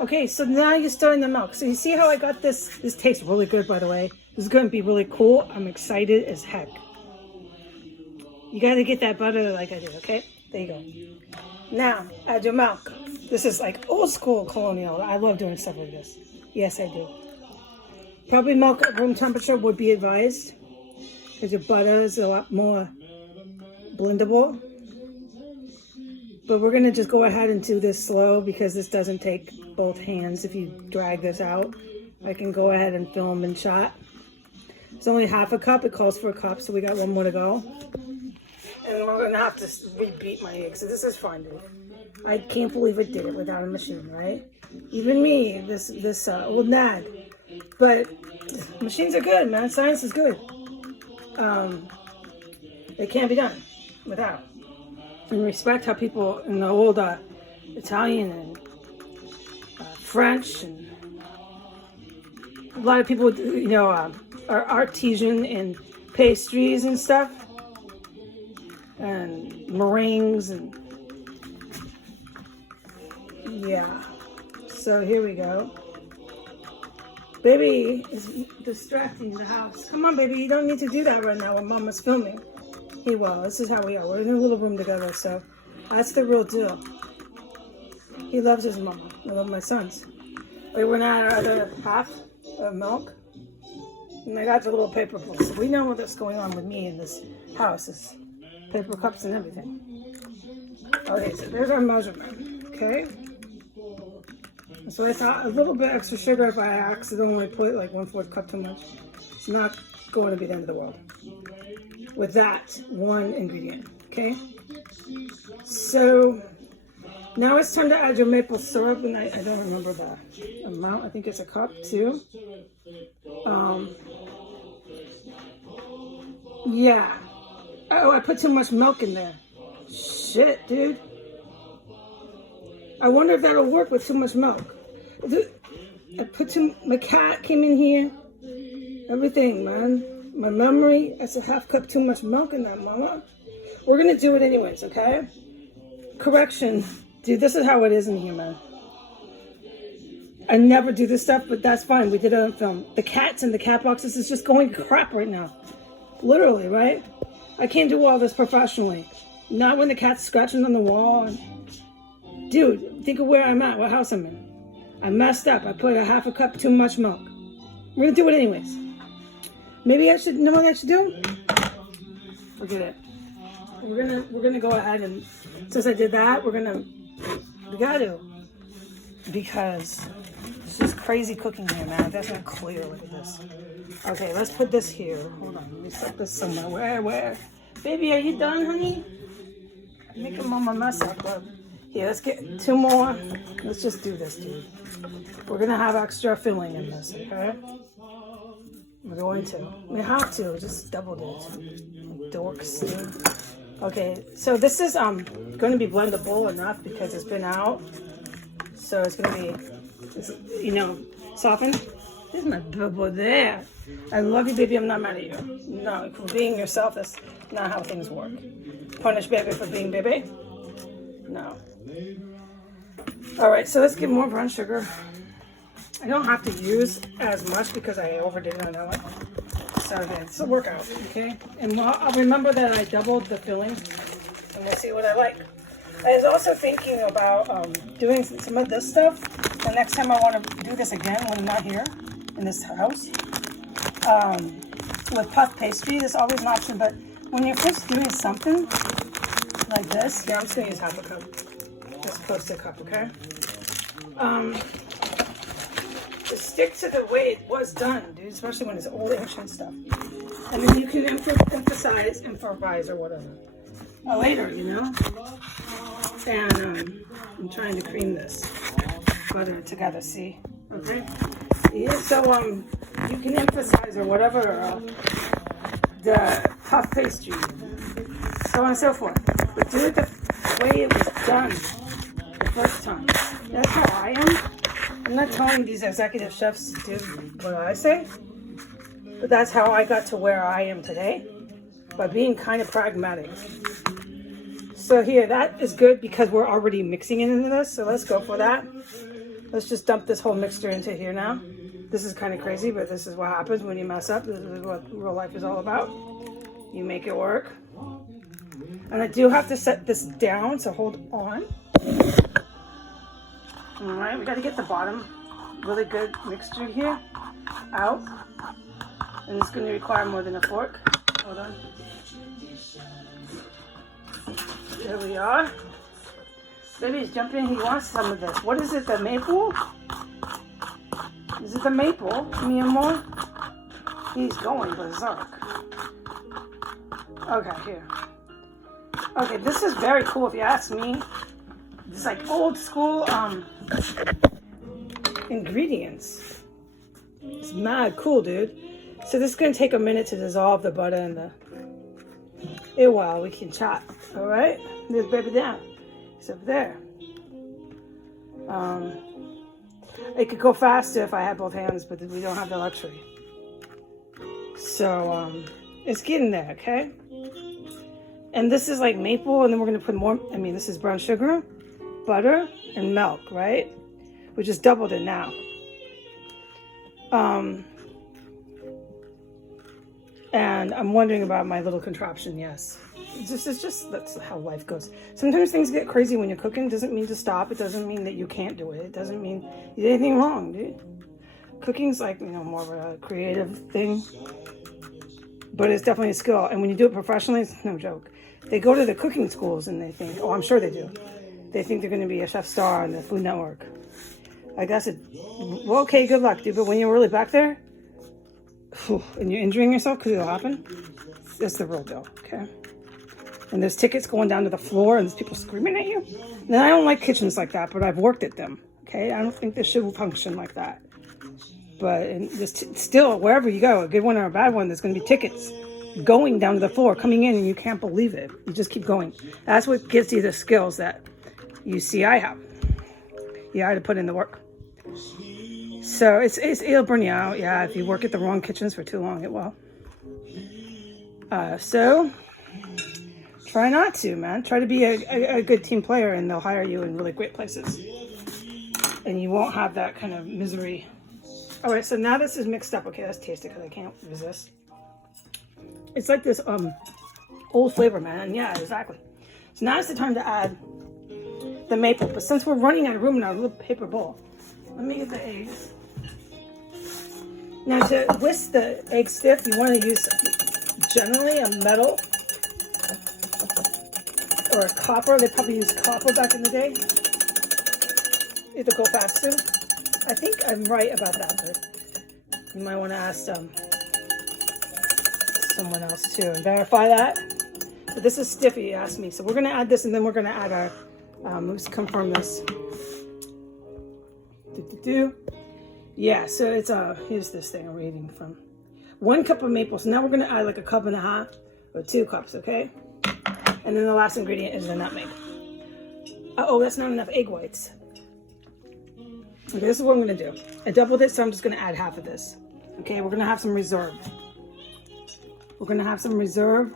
Okay, so now you're stirring the milk. So you see how I got this? This tastes really good, by the way. This is going to be really cool. I'm excited as heck. You got to get that butter like I did, okay? There you go. Now, add your milk. This is like old school Colonial. I love doing stuff like this. Yes, I do. Probably milk at room temperature would be advised, because your butter is a lot more blendable. But we're going to just go ahead and do this slow because this doesn't take both hands. If you drag this out, I can go ahead and film and shot. It's only half a cup. It calls for a cup, so we got one more to go. And we're going to have to rebeat my eggs. So this is fun, dude. I can't believe it did it without a machine, right? Even me, this old nag. But machines are good, man. Science is good. It can't be done without. And respect how people in the old Italian and French and a lot of people, you know, are artisan in pastries and stuff, and meringues, and yeah. So here we go. Baby is distracting the house. Come on, baby, you don't need to do that right now when Mama's filming. He will. This is how we are. We're in a little room together, so that's the real deal. He loves his mama. I love my sons. We went out our other half of milk, and I got the little paper bowl. So we know what's going on with me in this house. Is paper cups and everything. Okay, so there's our measurement. Okay. So I thought a little bit extra sugar if I accidentally put like 1/4 cup too much. It's not going to be the end of the world. With that one ingredient, okay? So now it's time to add your maple syrup, and I don't remember the amount. I think it's a cup too. Yeah. Oh, I put too much milk in there. Shit, dude. I wonder if that'll work with too much milk. I put my cat came in here. Everything, man. My memory, that's a half cup too much milk in that, mama. We're going to do it anyways, okay? Correction. Dude, this is how it is in here, man. I never do this stuff, but that's fine. We did it on film. The cats and the cat boxes is just going crap right now. Literally, right? I can't do all this professionally. Not when the cat's scratching on the wall. Dude, think of where I'm at, what house I'm in. I messed up. I put a half a cup too much milk. We're going to do it anyways. Maybe I should, you know what I should do? Forget it. We're gonna go ahead and, since I did that, we gotta, because this is crazy cooking here, man. It doesn't clear. Look at this. Okay, let's put this here. Hold on, let me set this somewhere. Where? Baby, are you done, honey? I'm making mama mess up, but here, let's get 2 more. Let's just do this, dude. We're gonna have extra filling in this, okay? We're going to. We have to. Just double it. Dorks, dude. Okay, so this is going to be blendable enough because it's been out. So it's going to be, you know, softened. There's my bubble there. I love you, baby. I'm not mad at you. No, for being yourself, that's not how things work. Punish baby for being baby? No. All right, so let's get more brown sugar. I don't have to use as much because I overdid it on that one. So it's a workout, okay? And I'll remember that I doubled the filling, and we'll see what I like. I was also thinking about doing some of this stuff. The next time I want to do this again when I'm not here in this house. With puff pastry, there's always an option, but when you're first doing something like this, yeah, I'm just going to use half a cup. Just close to a cup, okay? Just stick to the way it was done, dude, especially when it's old ancient stuff. And then you can emphasize, improvise, or whatever. Later, you know? And I'm trying to cream this butter together, see? Okay? Yeah, so you can emphasize or whatever the puff pastry, so on and so forth. But do it the way it was done the first time. That's how I am. I'm not telling these executive chefs to do what I say, but that's how I got to where I am today, by being kind of pragmatic. So here, that is good because we're already mixing it into this, so let's go for that. Let's just dump this whole mixture into here now. This is kind of crazy, but this is what happens when you mess up. This is what real life is all about. You make it work. And I do have to set this down, so hold on. All right, we got to get the bottom really good mixture here out. And it's going to require more than a fork. Hold on. There we are. Baby's jumping. He wants some of this. What is it, the maple? Is it the maple, mi amor? He's going berserk. Okay, here. Okay, this is very cool if you ask me. It's like old school ingredients. It's mad cool, dude. So this is gonna take a minute to dissolve the butter and the. While we can chat. All right, there's baby down. It's up there. It could go faster if I had both hands, but we don't have the luxury. So it's getting there, okay? And this is like maple, and then we're gonna put more. I mean, this is brown sugar, butter, and milk, right? We just doubled it now. And I'm wondering about my little contraption. Yes, it's just that's how life goes. Sometimes things get crazy when you're cooking. It doesn't mean to stop. It doesn't mean that you can't do it. It doesn't mean you did anything wrong, dude. Cooking's like, more of a creative thing, but it's definitely a skill. And when you do it professionally, it's no joke. They go to the cooking schools and they think, oh, I'm sure they do. They think they're going to be a chef star on the Food Network. I guess well, okay, good luck, dude. But when you're really back there, and you're injuring yourself, because it'll happen, that's the real deal, okay? And there's tickets going down to the floor, and there's people screaming at you. And I don't like kitchens like that, but I've worked at them, okay? I don't think they should function like that. But still, wherever you go, a good one or a bad one, there's going to be tickets going down to the floor, coming in, and you can't believe it. You just keep going. That's what gives you the skills that you see I have. Yeah, I had to put in the work. So it'll burn you out. Yeah, if you work at the wrong kitchens for too long, it will. So try not to, man. Try to be a good team player, and they'll hire you in really great places. And you won't have that kind of misery. All right, so now this is mixed up. Okay, let's taste it because I can't resist. It's like this old flavor, man. And yeah, exactly. So now it's the time to add the maple. But since we're running out of room in our little paper bowl, let me get the eggs. Now to whisk the egg stiff, you want to use generally a metal or a copper. They probably used copper back in the day. It'll go faster. I think I'm right about that, but you might want to ask someone else too and verify that. But this is stiffy, you asked me. So we're going to add this, and then we're going to add our, let's confirm this. Yeah, so it's here's this thing I'm reading from. 1 cup of maple. So now we're going to add like a cup and a half or 2 cups, okay? And then the last ingredient is the nutmeg. Oh, that's not enough egg whites. Okay, this is what I'm going to do. I doubled it, so I'm just going to add half of this. Okay, we're going to have some reserve. We're going to have some reserve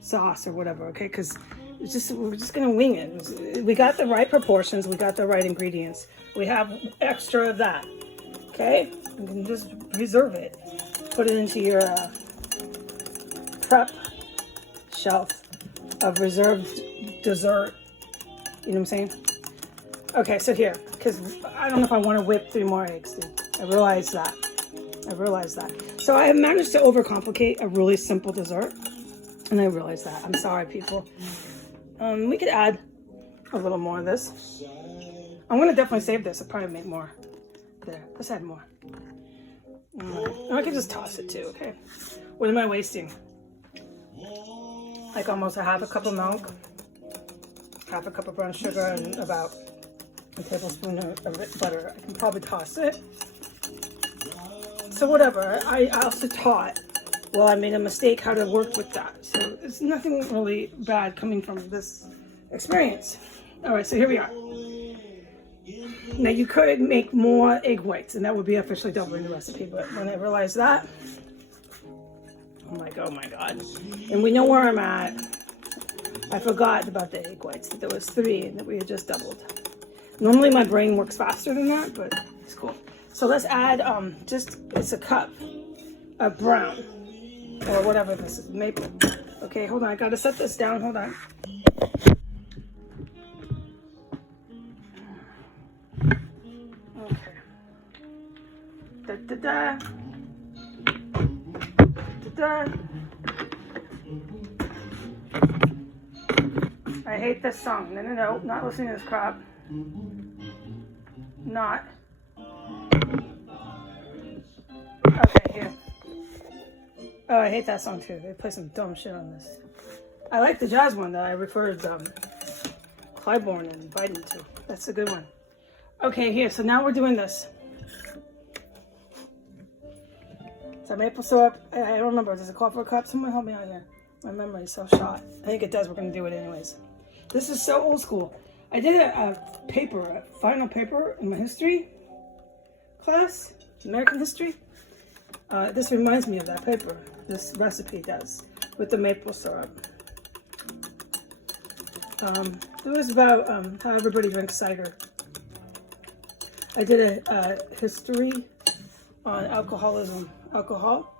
sauce or whatever, okay? Because we're just going to wing it. We got the right proportions. We got the right ingredients. We have extra of that, okay? You can just reserve it. Put it into your prep shelf of reserved dessert. You know what I'm saying? Okay, so here, because I don't know if I want to whip 3 more eggs, dude. I realize that. So I have managed to overcomplicate a really simple dessert. And I realize that. I'm sorry, people. We could add a little more of this. I'm going to definitely save this. I'll probably make more. There, let's add more. I can just toss it too, okay? What am I wasting? Like almost a half a cup of milk, half a cup of brown sugar, and about a tablespoon of butter. I can probably toss it. So whatever. I also taught, well, I made a mistake how to work with that. So it's nothing really bad coming from this experience. All right, so here we are. Now you could make more egg whites, and that would be officially doubling the recipe. But when I realized that, I'm like, oh my God. And we know where I'm at. I forgot about the egg whites, that there was 3 and that we had just doubled. Normally my brain works faster than that, but it's cool. So let's add it's a cup of brown or whatever this is, maple. Okay, hold on. I gotta set this down. Hold on. Okay. Da da da. Da da. I hate this song. No, no, no. Not listening to this crap. Not. Okay, here. Oh, I hate that song too. They play some dumb shit on this. I like the jazz one that I referred Clybourne and Biden to. That's a good one. Okay, here. So now we're doing this. So maple syrup. I don't remember. Does it call for a cup? Someone help me out here. My memory is so shot. I think it does. We're going to do it anyways. This is so old school. I did a final paper in my history class, American history. This reminds me of that paper. This recipe does, with the maple syrup. It was about how everybody drinks cider. I did a history on alcoholism. Alcohol,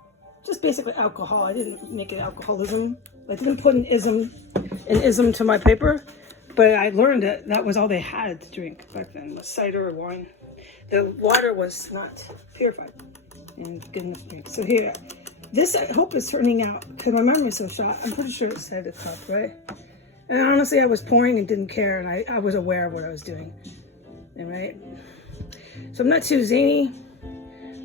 just basically alcohol. I didn't make it alcoholism. I didn't put an ism to my paper, but I learned that was all they had to drink back then, was cider or wine. The water was not purified and good enough to drink. So here, this I hope is turning out, because my memory is so shot. I'm pretty sure it said a cup, right? And honestly, I was pouring and didn't care, and I was aware of what I was doing. All right? So I'm not too zany.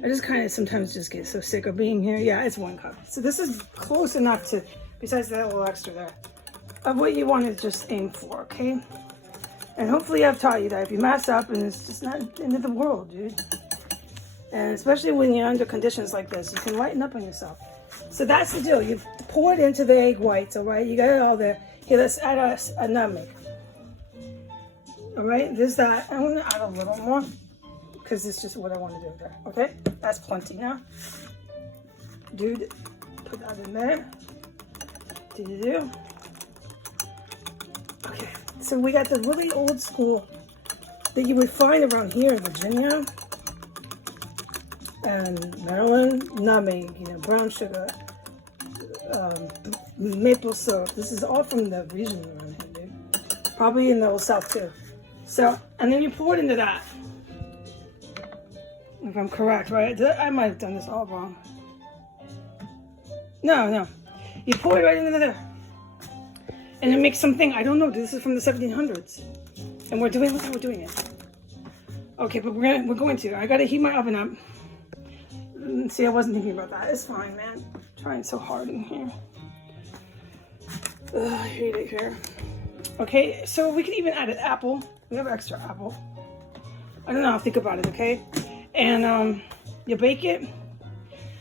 I just kind of sometimes just get so sick of being here. Yeah, it's 1 cup. So this is close enough to, besides that little extra there, of what you want to just aim for, okay? And hopefully I've taught you that if you mess up, and it's just not the end of the world, dude. And especially when you're under conditions like this, you can lighten up on yourself. So that's the deal. You pour it into the egg whites, all right? You got it all there. Here, let's add a nutmeg. All right, there's that. I'm going to add a little more, because it's just what I want to do there. Okay, that's plenty now. Dude, put that in there. Do. Okay, so we got the really old school that you would find around here in Virginia and Maryland. Nutmeg, brown sugar, maple syrup. This is all from the region around here, dude. Probably in the old South too. So, and then you pour it into that. If I'm correct, right? I might have done this all wrong. No. You pour it right into there. And it makes something, I don't know, this is from the 1700s. And look how we're doing it. Okay, but we're going to. I gotta heat my oven up. See, I wasn't thinking about that. It's fine, man. I'm trying so hard in here. Ugh, I hate it here. Okay, so we can even add an apple. We have extra apple. I don't know, I'll think about it, okay? And you bake it.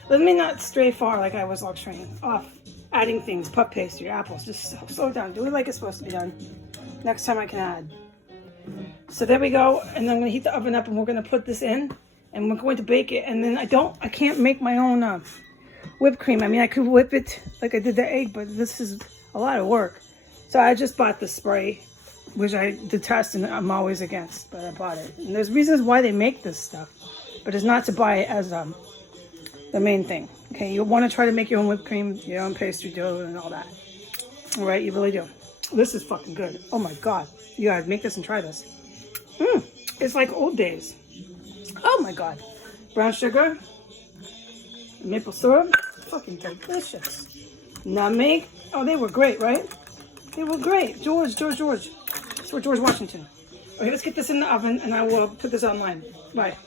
Let me not stray far like I was lecturing off adding things, puff pastry, apples. Just slow it down. Do it like it's supposed to be done. Next time I can add. So there we go. And then I'm going to heat the oven up, and we're going to put this in, and we're going to bake it. And then I can't make my own whipped cream. I mean, I could whip it like I did the egg, but this is a lot of work. So I just bought the spray, which I detest and I'm always against, but I bought it. And there's reasons why they make this stuff, but it's not to buy it as the main thing. Okay, you want to try to make your own whipped cream, your own pastry dough, and all that. All right, you really do. This is fucking good. Oh my God, you gotta make this and try this. It's like old days. Oh my God, brown sugar, maple syrup, fucking delicious. Nutmeg. Oh, they were great, right? They were great. George. It's for George Washington. Okay, let's get this in the oven, and I will put this online. Bye.